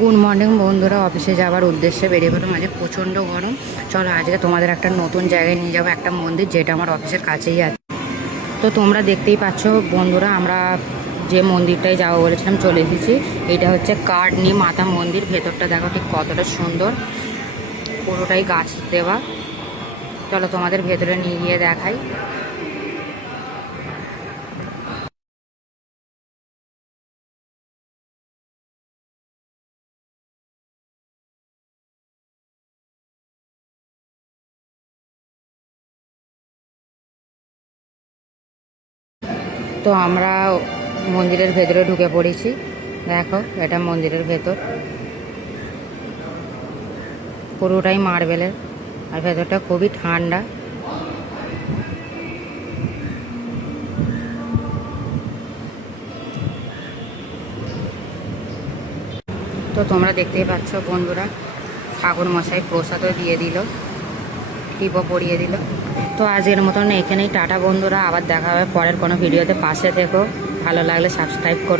Good morning বন্ধুরা, অফিসে যাওয়ার উদ্দেশ্যে বেরিয়ে পড়লাম। আজকে প্রচণ্ড গরম। চলো আজকে তোমাদের একটা নতুন জায়গায় নিয়ে যাবো, একটা মন্দির যেটা আমার অফিসের কাছেই আছে। তো তোমরা দেখতেই পাচ্ছ বন্ধুরা, আমরা যে মন্দিরটায় যাবো বলেছিলাম চলে এসেছি। এটা হচ্ছে কার্ডনি মাতা মন্দির। ভেতরটা দেখো ঠিক কতটা সুন্দর, পুরোটাই গাছ দেওয়া। চলো তোমাদের ভেতরে নিয়ে গিয়ে দেখাই। তো আমরা মন্দিরের ভেতরে ঢুকে পড়েছি। দেখো এটা মন্দিরের ভেতর, পুরোটাই মার্বেলের, আর ভেতরটা খুবই ঠান্ডা। তো তোমরা দেখতেই পাচ্ছ বন্ধুরা, ঠাকুর মশাই প্রসাদও দিয়ে দিল, টিপও পরিয়ে দিল। তো আজকের মতন এখানেই টাটা বন্ধুরা, আবার দেখা হবে পরের কোনো ভিডিওতে। পাশে থেকো, ভালো লাগলে সাবস্ক্রাইব করো।